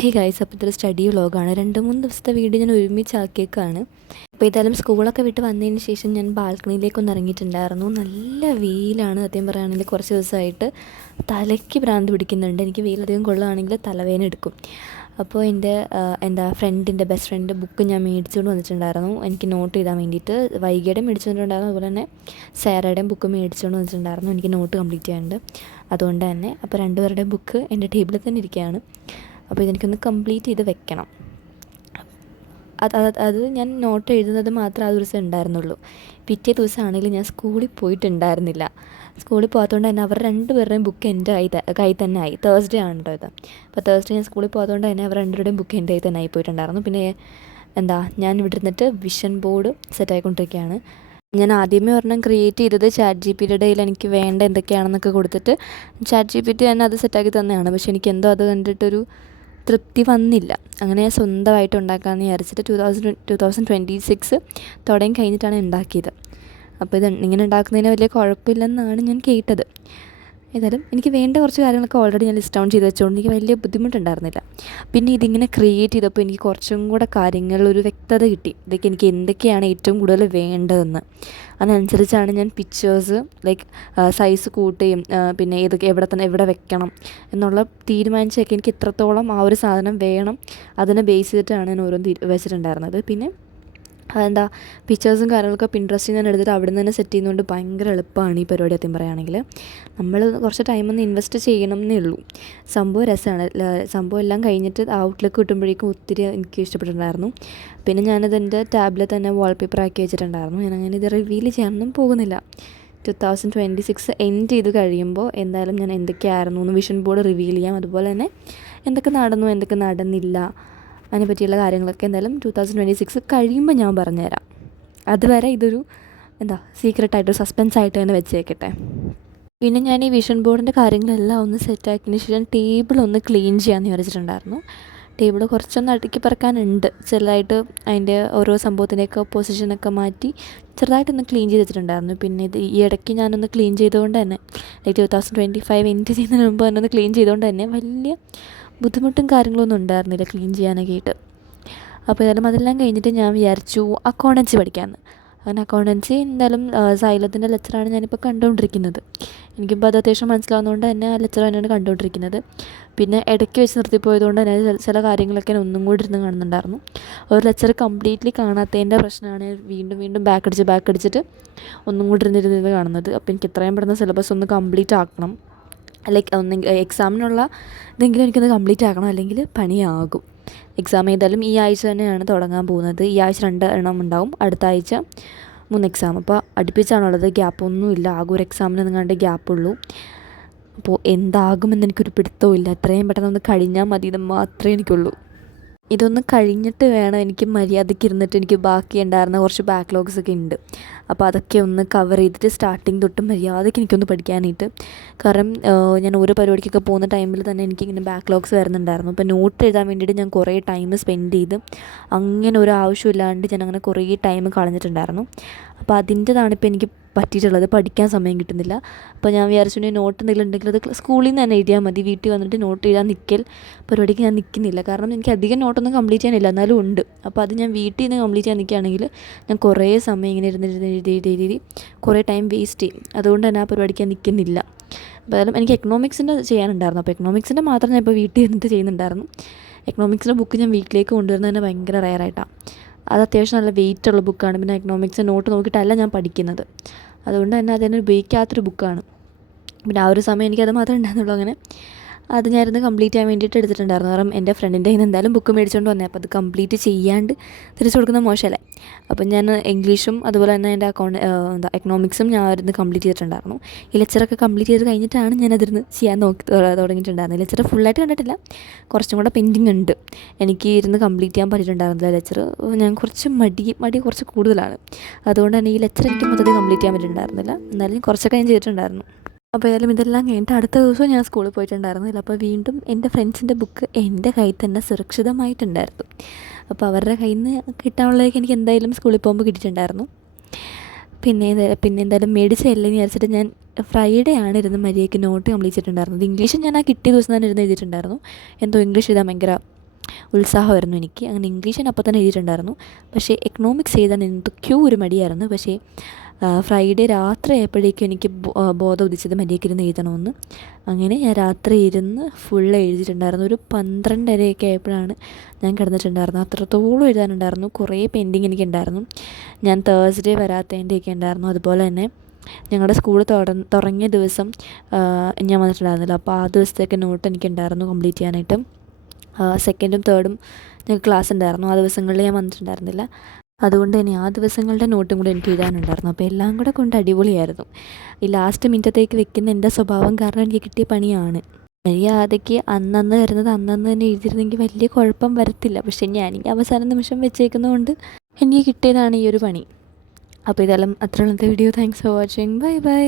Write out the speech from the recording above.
Hey guys, അപ്പോൾ ഇതൊരു study വ്ളോഗാണ്. 2-3 ദിവസത്തെ വീഡിയോ ഞാൻ ഒരുമിച്ചാക്കിയേക്കാണ്. അപ്പോൾ ഏതായാലും സ്കൂളൊക്കെ വിട്ട് വന്നതിന് ശേഷം ഞാൻ ബാൽക്കണിയിലേക്കൊന്ന് ഇറങ്ങിയിട്ടുണ്ടായിരുന്നു. നല്ല വെയിലാണ്. സത്യം പറയുകയാണെങ്കിൽ കുറച്ച് ദിവസമായിട്ട് തലയ്ക്ക് ഭ്രാന്ത് പിടിക്കുന്നുണ്ട്. എനിക്ക് വെയിലധികം കൊള്ളുകയാണെങ്കിൽ തലവേദന എടുക്കും. അപ്പോൾ എൻ്റെ ബെസ്റ്റ് ഫ്രണ്ടിൻ്റെ ബുക്ക് ഞാൻ മേടിച്ചുകൊണ്ട് വന്നിട്ടുണ്ടായിരുന്നു. എനിക്ക് നോട്ട് ചെയ്താൻ വേണ്ടിയിട്ട്. വൈകിയുടെ മേടിച്ചുകൊണ്ടിട്ടുണ്ടായിരുന്നു, അതുപോലെ തന്നെ സാറയുടെയും ബുക്ക് മേടിച്ചുകൊണ്ട് വന്നിട്ടുണ്ടായിരുന്നു. എനിക്ക് നോട്ട് കംപ്ലീറ്റ് ചെയ്യാനുണ്ട്. അതുകൊണ്ട് തന്നെ അപ്പോൾ രണ്ടുപേരുടെയും ബുക്ക് എൻ്റെ ടേബിളിൽ തന്നെ ഇരിക്കുകയാണ്. അപ്പോൾ ഇതെനിക്കൊന്ന് കംപ്ലീറ്റ് ചെയ്ത് വെക്കണം. അത് ഞാൻ നോട്ട് എഴുതുന്നത് മാത്രമേ ആ ദിവസം ഉണ്ടായിരുന്നുള്ളൂ. പിറ്റേ ദിവസമാണെങ്കിൽ ഞാൻ സ്കൂളിൽ പോയിട്ടുണ്ടായിരുന്നില്ല. സ്കൂളിൽ പോകാത്തതുകൊണ്ട് തന്നെ അവർ രണ്ടുപേരുടെയും ബുക്ക് എൻ്റെ കയ്യിൽ തന്നെ ആയി. തേഴ്സ്ഡേ ആണ് കേട്ടോ ഇത്. അപ്പോൾ തേഴ്സ്ഡേ ഞാൻ സ്കൂളിൽ പോകാത്തതുകൊണ്ട് തന്നെ അവർ രണ്ടുപേരുടെയും ബുക്ക് എൻ്റെ കയ്യിൽ തന്നെ ആയി പോയിട്ടുണ്ടായിരുന്നു. പിന്നെ ഞാൻ ഇവിടെ ഇരുന്നിട്ട് വിഷൻ ബോർഡ് സെറ്റായിക്കൊണ്ടിരിക്കുകയാണ്. ഞാൻ ആദ്യമേ ഒരെണ്ണം ക്രിയേറ്റ് ചെയ്തത് ChatGPTയുടെ കയ്യിൽ എനിക്ക് വേണ്ട എന്തൊക്കെയാണെന്നൊക്കെ കൊടുത്തിട്ട് ChatGPT തന്നെ അത് സെറ്റാക്കി തന്നെയാണ്. പക്ഷേ എനിക്ക് എന്തോ അത് കണ്ടിട്ടൊരു തൃപ്തി വന്നില്ല. അങ്ങനെ സ്വന്തമായിട്ട് ഉണ്ടാക്കാമെന്ന് വിചാരിച്ചിട്ട് 2026 തുടങ്ങി കഴിഞ്ഞിട്ടാണ് ഉണ്ടാക്കിയത്. അപ്പോൾ ഇങ്ങനെ ഉണ്ടാക്കുന്നതിന് വലിയ കുഴപ്പമില്ലെന്നാണ് ഞാൻ കേട്ടത്. ഏതായാലും എനിക്ക് വേണ്ട കുറച്ച് കാര്യങ്ങളൊക്കെ ഓൾറെഡി ഞാൻ ലിസ്റ്റ് ഡൗൺ ചെയ്ത് വെച്ചുകൊണ്ട് എനിക്ക് വലിയ ബുദ്ധിമുട്ടുണ്ടായിരുന്നില്ല. പിന്നെ ഇതിങ്ങനെ ക്രിയേറ്റ് ചെയ്തപ്പോൾ എനിക്ക് കുറച്ചും കൂടെ കാര്യങ്ങളിലൊരു വ്യക്തത കിട്ടി. ഇതൊക്കെ എനിക്ക് എന്തൊക്കെയാണ് ഏറ്റവും കൂടുതൽ വേണ്ടതെന്ന്. അതനുസരിച്ചാണ് ഞാൻ പിക്ചേഴ്സ് സൈസ് കൂട്ടുകയും പിന്നെ എവിടെ വെക്കണം എന്നുള്ള തീരുമാനിച്ചൊക്കെ എനിക്ക് എത്രത്തോളം ആ ഒരു സാധനം വേണം അതിനെ ബേസ് ചെയ്തിട്ടാണ് ഞാൻ ഓരോന്ന് വെച്ചിട്ടുണ്ടായിരുന്നത്. പിന്നെ പിക്ചേഴ്സും കാര്യങ്ങളൊക്കെ പിൻട്രസ്റ്റിൽ നിന്ന് എടുത്തിട്ട് അവിടെ നിന്ന് തന്നെ സെറ്റ് ചെയ്യുന്നതുകൊണ്ട് ഭയങ്കര എളുപ്പമാണ് ഈ പരിപാടി. സത്യം പറയുകയാണെങ്കിൽ നമ്മൾ കുറച്ച് ടൈമൊന്ന് ഇൻവെസ്റ്റ് ചെയ്യണം എന്നേ ഉള്ളൂ. സംഭവം രസമാണ്. സംഭവം എല്ലാം കഴിഞ്ഞിട്ട് ഔട്ട്ലുക്ക് കിട്ടുമ്പോഴേക്കും ഒത്തിരി എനിക്ക് ഇഷ്ടപ്പെട്ടിട്ടുണ്ടായിരുന്നു. പിന്നെ ഞാനത് എൻ്റെ ടാബിൽ തന്നെ വാൾപേപ്പർ ആക്കി വെച്ചിട്ടുണ്ടായിരുന്നു. ഞാനങ്ങനെ ഇത് റിവീൽ ചെയ്യാനൊന്നും പോകുന്നില്ല. 2026 എൻഡ് ചെയ്ത് കഴിയുമ്പോൾ എന്തായാലും ഞാൻ എന്തൊക്കെയായിരുന്നു എന്ന് വിഷൻ ബോർഡ് റിവീൽ ചെയ്യാം. അതുപോലെ തന്നെ എന്തൊക്കെ നടന്നു എന്തൊക്കെ നടന്നില്ല അതിനെ പറ്റിയുള്ള കാര്യങ്ങളൊക്കെ എന്തായാലും 2026 കഴിയുമ്പോൾ ഞാൻ പറഞ്ഞുതരാം. അതുവരെ ഇതൊരു സീക്രട്ടായിട്ടൊരു സസ്പെൻസായിട്ട് തന്നെ വെച്ചേക്കട്ടെ. പിന്നെ ഞാൻ ഈ വിഷൻ ബോർഡിൻ്റെ കാര്യങ്ങളെല്ലാം ഒന്ന് സെറ്റാക്കിയതിന് ശേഷം ടേബിൾ ഒന്ന് ക്ലീൻ ചെയ്യാമെന്ന് വിചാരിച്ചിട്ടുണ്ടായിരുന്നു. ടേബിൾ കുറച്ചൊന്ന് അടുക്കി പറക്കാനുണ്ട്. ചെറുതായിട്ട് അതിൻ്റെ ഓരോ സംഭവത്തിൻ്റെയൊക്കെ പൊസിഷനൊക്കെ മാറ്റി ചെറുതായിട്ടൊന്ന് ക്ലീൻ ചെയ്ത് വെച്ചിട്ടുണ്ടായിരുന്നു. പിന്നെ ഇത് ഈ ഇടയ്ക്ക് ഞാനൊന്ന് ക്ലീൻ ചെയ്തുകൊണ്ട് തന്നെ 2025 എൻഡ് ചെയ്യുന്നതിന് മുമ്പ് തന്നെ ഒന്ന് ക്ലീൻ ചെയ്തുകൊണ്ട് തന്നെ വലിയ ബുദ്ധിമുട്ടും കാര്യങ്ങളൊന്നും ഉണ്ടായിരുന്നില്ല ക്ലീൻ ചെയ്യാനൊക്കെ ആയിട്ട്. അപ്പോൾ ഏതായാലും അതെല്ലാം കഴിഞ്ഞിട്ട് ഞാൻ വിചാരിച്ചു അക്കൗണ്ടൻസി പഠിക്കാമെന്ന്. അങ്ങനെ അക്കൗണ്ടൻസി എന്തായാലും സൈലത്തിൻ്റെ ലെക്ചറാണ് ഞാനിപ്പോൾ കണ്ടുകൊണ്ടിരിക്കുന്നത്. എനിക്കിപ്പോൾ അത് അത്യാവശ്യം മനസ്സിലാവുന്നതുകൊണ്ട് തന്നെ ആ ലെക്ചർ തന്നെയാണ് കണ്ടുകൊണ്ടിരിക്കുന്നത്. പിന്നെ ഇടയ്ക്ക് വെച്ച് നിർത്തിപ്പോയതുകൊണ്ട് തന്നെ ചില കാര്യങ്ങളൊക്കെ ഞാൻ ഒന്നും കൂടി ഇരുന്ന് കാണുന്നുണ്ടായിരുന്നു. ഒരു ലെക്ചർ കംപ്ലീറ്റ്ലി കാണാത്തതിൻ്റെ പ്രശ്നമാണ് വീണ്ടും ബാക്ക് അടിച്ചിട്ട് ഒന്നും കൂടി ഇരുന്നിരുന്ന് കാണുന്നത്. അപ്പോൾ എനിക്ക് എത്രയും പെട്ടെന്ന് സിലബസ് ഒന്ന് കംപ്ലീറ്റ് ആക്കണം. എക്സാമിനുള്ള ഇതെങ്കിലും എനിക്കൊന്ന് കംപ്ലീറ്റ് ആക്കണം, അല്ലെങ്കിൽ പണിയാകും. എക്സാം ഏതായാലും ഈ ആഴ്ച തന്നെയാണ് തുടങ്ങാൻ പോകുന്നത്. ഈ ആഴ്ച 2 എണ്ണം ഉണ്ടാവും, അടുത്ത ആഴ്ച 3 എക്സാം. അപ്പോൾ അടുപ്പിച്ചാണുള്ളത്, ഗ്യാപ്പൊന്നുമില്ല. ആകെ ഒരു എക്സാമിന് നിങ്ങളുടെ ഗ്യാപ്പുള്ളൂ. അപ്പോൾ എന്താകുമെന്ന് എനിക്കൊരു പിടുത്തവും ഇല്ല. എത്രയും പെട്ടെന്ന് ഒന്ന് കഴിഞ്ഞാൽ മതി എന്ന് മാത്രമേ എനിക്കുള്ളൂ. ഇതൊന്ന് കഴിഞ്ഞിട്ട് വേണം എനിക്ക് മര്യാദയ്ക്ക് ഇരുന്നിട്ട് എനിക്ക് ബാക്കി ഉണ്ടായിരുന്ന കുറച്ച് ബാക്ക്ലോഗ്സൊക്കെ ഉണ്ട്. അപ്പോൾ അതൊക്കെ ഒന്ന് കവർ ചെയ്തിട്ട് സ്റ്റാർട്ടിങ് തൊട്ട് മര്യാദയ്ക്ക് എനിക്കൊന്ന് പഠിക്കാനായിട്ട്. കാരണം ഞാൻ ഓരോ പരിപാടിക്കൊക്കെ പോകുന്ന ടൈമിൽ തന്നെ എനിക്കിങ്ങനെ ബാക്ക്ലോഗ്സ് വരുന്നുണ്ടായിരുന്നു. അപ്പോൾ നോട്ട് എഴുതാൻ വേണ്ടിയിട്ട് ഞാൻ കുറേ ടൈം സ്പെൻഡ് ചെയ്ത് അങ്ങനെ ഒരു ആവശ്യമില്ലാണ്ട് ഞാൻ അങ്ങനെ കുറേ ടൈം കളഞ്ഞിട്ടുണ്ടായിരുന്നു. അപ്പോൾ അതിൻ്റെതാണ് ഇപ്പോൾ എനിക്ക് പറ്റിയിട്ടുള്ളത്. പഠിക്കാൻ സമയം കിട്ടുന്നില്ല. അപ്പോൾ ഞാൻ വിചാരിച്ചു നോട്ട് എന്തെങ്കിലും ഉണ്ടെങ്കിൽ അത് സ്കൂളിൽ നിന്ന് തന്നെ എഴുതിയാൽ മതി. വീട്ടിൽ വന്നിട്ട് നോട്ട് എഴുതാൻ പരിപാടിക്ക് ഞാൻ നിൽക്കുന്നില്ല. കാരണം എനിക്ക് അധികം നോട്ടൊന്നും കംപ്ലീറ്റ് ചെയ്യാനില്ല, എന്നാലും ഉണ്ട്. അപ്പോൾ അത് ഞാൻ വീട്ടിൽ നിന്ന് കംപ്ലീറ്റ് ചെയ്യാൻ നിൽക്കുകയാണെങ്കിൽ ഞാൻ കുറേ സമയം ഇങ്ങനെ എഴുതി കുറേ ടൈം വേസ്റ്റ് ചെയ്യും. അതുകൊണ്ട് തന്നെ ആ പരിപാടിക്ക് ഞാൻ നിൽക്കുന്നില്ല. അപ്പോൾ അതായത് എനിക്ക് എക്കണോമിക്സിൻ്റെ ചെയ്യാനുണ്ടായിരുന്നു. അപ്പോൾ എക്കണോമിക്സിൻ്റെ മാത്രം ഞാൻ ഇപ്പോൾ വീട്ടിൽ ഇരുന്നിട്ട് ചെയ്യുന്നുണ്ടായിരുന്നു. എക്കണോമിക്സിൻ്റെ ബുക്ക് ഞാൻ വീട്ടിലേക്ക് കൊണ്ടുവരുന്നത് തന്നെ ഭയങ്കര റെയറായിട്ടാണ്. അത് അത്യാവശ്യം നല്ല വെയിറ്റുള്ള ബുക്കാണ്. പിന്നെ എക്കണോമിക്സ് നോട്ട് നോക്കിയിട്ടല്ല ഞാൻ പഠിക്കുന്നത്. അതുകൊണ്ട് തന്നെ അതിനെ ഉപയോഗിക്കാത്തൊരു ബുക്കാണ്. പിന്നെ ആ ഒരു സമയം എനിക്കത് മാത്രമേ ഉണ്ടായിരുന്നുള്ളൂ. അങ്ങനെ അത് ഞാനിന്ന് കംപ്ലീറ്റ് ചെയ്യാൻ വേണ്ടിയിട്ട് എടുത്തിട്ടുണ്ടായിരുന്നു. കാരണം എൻ്റെ ഫ്രണ്ടിൻ്റെ കയ്യിൽ നിന്ന് എന്തായാലും ബുക്ക് മേടിച്ചുകൊണ്ട് വന്നേ. അപ്പോൾ അത് കംപ്ലീറ്റ് ചെയ്യാണ്ട് തിരിച്ചു കൊടുക്കുന്ന മോശമല്ലേ. അപ്പം ഞാൻ ഇംഗ്ലീഷും അതുപോലെ തന്നെ എൻ്റെ എക്കണോമിക്സും ഞാൻ അതിരുന്ന് കംപ്ലീറ്റ് ചെയ്തിട്ടുണ്ടായിരുന്നു. ഈ ലെക്ചറൊക്കെ കംപ്ലീറ്റ് ചെയ്ത് കഴിഞ്ഞിട്ടാണ് ഞാൻ അതിരുന്ന് ചെയ്യാൻ തുടങ്ങിയിട്ടുണ്ടായിരുന്നത്. ലെക്ചർ ഫുള്ളായിട്ട് കണ്ടിട്ടില്ല, കുറച്ചും കൂടെ പെൻഡിങ് ഉണ്ട്. എനിക്ക് ഇരുന്ന് കംപ്ലീറ്റ് ചെയ്യാൻ പറ്റിയിട്ടുണ്ടായിരുന്നില്ല ലെക്ചർ. ഞാൻ കുറച്ച് മടി കുറച്ച് കൂടുതലാണ്. അതുകൊണ്ട് തന്നെ ഈ ലെക്ചർ എനിക്ക് മൊത്തത്തിൽ കംപ്ലീറ്റ് ചെയ്യാൻ പറ്റിയിട്ടുണ്ടായിരുന്നില്ല. എന്നാലും കുറച്ചൊക്കെ ഞാൻ ചെയ്തിട്ടുണ്ടായിരുന്നു. അപ്പോൾ ഏതായാലും ഇതെല്ലാം കഴിഞ്ഞിട്ട് അടുത്ത ദിവസവും ഞാൻ സ്കൂളിൽ പോയിട്ടുണ്ടായിരുന്നില്ല. അപ്പോൾ വീണ്ടും എൻ്റെ ഫ്രണ്ട്സിൻ്റെ ബുക്ക് എൻ്റെ കയ്യിൽ തന്നെ സുരക്ഷിതമായിട്ടുണ്ടായിരുന്നു. അപ്പോൾ അവരുടെ കയ്യിൽ നിന്ന് കിട്ടാനുള്ളതൊക്കെ എനിക്ക് എന്തായാലും സ്കൂളിൽ പോകുമ്പോൾ കിട്ടിയിട്ടുണ്ടായിരുന്നു. പിന്നെ എന്തായാലും മേടിച്ചതല്ലെന്ന് വിചാരിച്ചിട്ട് ഞാൻ ഫ്രൈഡേ ആണ് ഇരുന്ന് മര്യാദയ്ക്ക് നോട്ട് കംപ്ലീറ്റ് ചെയ്തിട്ടുണ്ടായിരുന്നത്. ഇംഗ്ലീഷ് ഞാൻ ആ കിട്ടിയ ദിവസം തന്നെ ഇരുന്ന് എഴുതിയിട്ടുണ്ടായിരുന്നു. എന്തോ ഇംഗ്ലീഷ് എഴുതാൻ ഭയങ്കര ഉത്സാഹമായിരുന്നു എനിക്ക്. അങ്ങനെ ഇംഗ്ലീഷ് ഞാൻ അപ്പോൾ തന്നെ എഴുതിയിട്ടുണ്ടായിരുന്നു. പക്ഷേ എക്കണോമിക്സ് എഴുതാൻ എന്തൊക്കെയോ ഒരു മടിയായിരുന്നു. പക്ഷേ ഫ്രൈഡേ രാത്രി ആയപ്പോഴേക്കും എനിക്ക് ബോധം ഉദിച്ചത് മര്യാദയ്ക്ക് എഴുതണമെന്ന്. അങ്ങനെ ഞാൻ രാത്രി ഇരുന്ന് ഫുൾ എഴുതിയിട്ടുണ്ടായിരുന്നു. ഒരു 12:30 ആയപ്പോഴാണ് ഞാൻ കിടന്നിട്ടുണ്ടായിരുന്നത്. അത്രത്തോളം എഴുതാനുണ്ടായിരുന്നു. കുറേ പെൻഡിങ് എനിക്കുണ്ടായിരുന്നു. ഞാൻ തേഴ്സ്ഡേ വരാത്തതിൻ്റെയൊക്കെ ഉണ്ടായിരുന്നു. അതുപോലെ തന്നെ ഞങ്ങളുടെ സ്കൂൾ തുടങ്ങിയ ദിവസം ഞാൻ വന്നിട്ടുണ്ടായിരുന്നില്ല. അപ്പോൾ ആ ദിവസത്തേക്ക് നോട്ട് എനിക്കുണ്ടായിരുന്നു കംപ്ലീറ്റ് ചെയ്യാനായിട്ട്. സെക്കൻഡും തേർഡും ഞങ്ങൾക്ക് ക്ലാസ് ഉണ്ടായിരുന്നു. ആ ദിവസങ്ങളിൽ ഞാൻ വന്നിട്ടുണ്ടായിരുന്നില്ല. അതുകൊണ്ട് തന്നെ ആ ദിവസങ്ങളുടെ നോട്ടും കൂടെ എനിക്ക് എഴുതാനുണ്ടായിരുന്നു. അപ്പോൾ എല്ലാം കൂടെ കൊണ്ട് അടിപൊളിയായിരുന്നു. ഈ ലാസ്റ്റ് മിനിറ്റത്തേക്ക് വെക്കുന്ന എൻ്റെ സ്വഭാവം കാരണം എനിക്ക് കിട്ടിയ പണിയാണ്. മര്യാദയ്ക്ക് അന്നന്ന് വരുന്നത് അന്നന്ന് തന്നെ എഴുതിയിരുന്നെങ്കിൽ വലിയ കുഴപ്പം വരത്തില്ല. പക്ഷേ ഞാനീ അവസാന നിമിഷം വെച്ചേക്കുന്നതുകൊണ്ട് എനിക്ക് കിട്ടിയതാണ് ഈ ഒരു പണി. അപ്പോൾ ഇതെല്ലാം അത്രയുള്ളത്തെ video. Thanks for watching. Bye by.